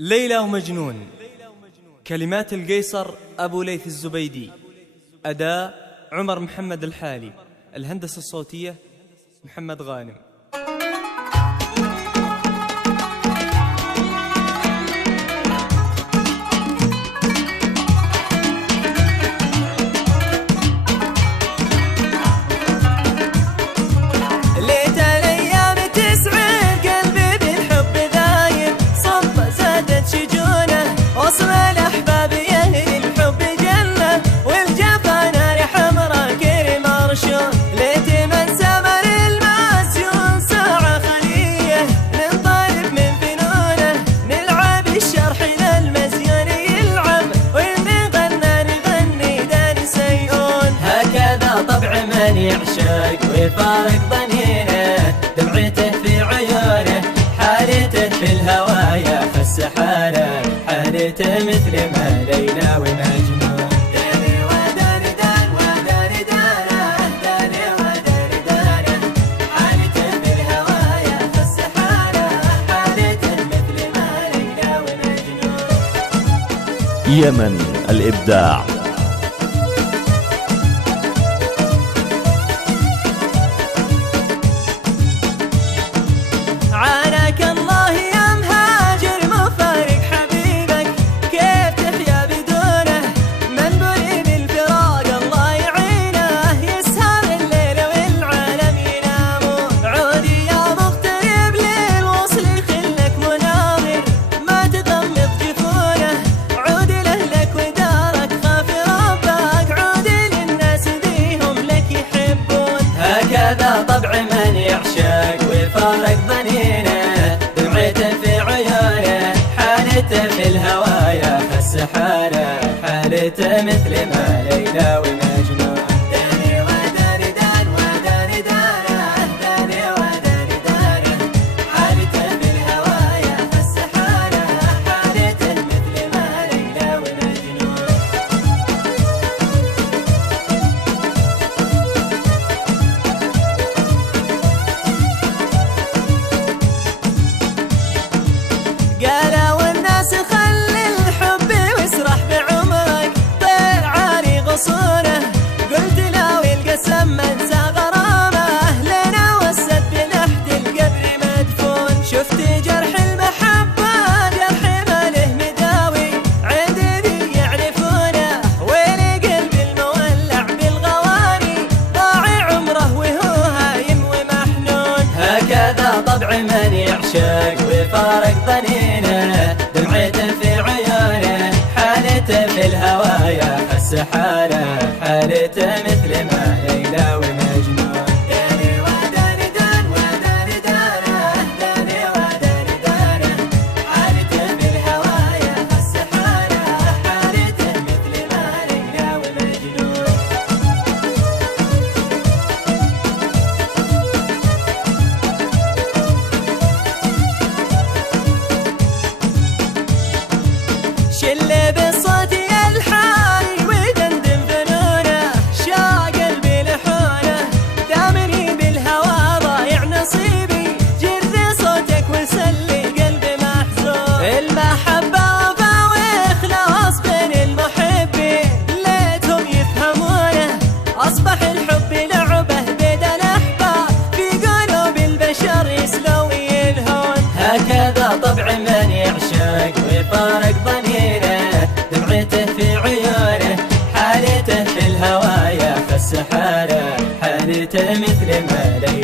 ليلى ومجنون. كلمات القيصر أبو ليث الزبيدي، أداء عمر محمد الحالي، الهندسة الصوتية محمد غانم. يعشق ويفارق ضنينه، دمعته في عيونه، حالته في الهوايا فالسحالة، حالته مثل ما ليلى ومجنون. داني وداني دان وداني دانه، داني وداني دانه، حالته في الهوايا فالسحالة، حالته مثل ما ليلى ومجنون. يمن الإبداع. عاناك الله يا مهاجر مفارق حبيبك، كيف تحيا بدونه؟ من بلي بالفراق الله يعينه، يسهر الليل والعالم ينامون. عودي يا مغترب للوصل خلك مناظر، ما تغمض جفونه، عودي لأهلك ودارك خاف ربك، عودي للناس ذيهم لك يحبون. هكذا طبع من يعشق ويفارق ضنينه، دمعته في عيونه، حالته في الهوايا فالسحالة، حالته مثل ما ليلى ومجنون. داني وداني دان وداني دانه، داني وداني دانه، حالته في الهوايا فالسحالة، حالته مثل ما ليلى ومجنون. قالا والناس خلي الحب واسرح بعمرك، طير عالي غصونه، قلت لا والقسم منسى غرامه، لنا والسد بنحت القبر مدفون. شفت جرح المحبة جرح ما له مداوي، عند ذي يعرفونه، ويلي قلبي المولع بالغواني، ضاع عمره وهو هايم ومحنون. هكذا طبع من يعشق ويفارق ضنينه، دمعته في عيونه، حالته في الهوايا فالسحالة، حالته مثل ما ليلى ومجنون. داني وداني دان وداني دانه، داني وداني دانه، حالته في الهوايا فالسحالة، حالته مثل ما ليلى ومجنون. شل بالصوت الحالي ودندن فنونه، شا قلبي لحونه، دامني بالهوى ضايع نصيبي، جر صوتك وسلي قلبي محزون. المحبة وفا واخلاص بين المحبين، ليتهم يفهمونه، أصبح الحب لعبة بين الأحباب، في قلوب البشر يسلو ويلهون. هكذا طبع من يعشق ويفارق ضنينه، دمعته في عيونه، حالته في الهوايا فالسحالة، حالته مثل ما ليلى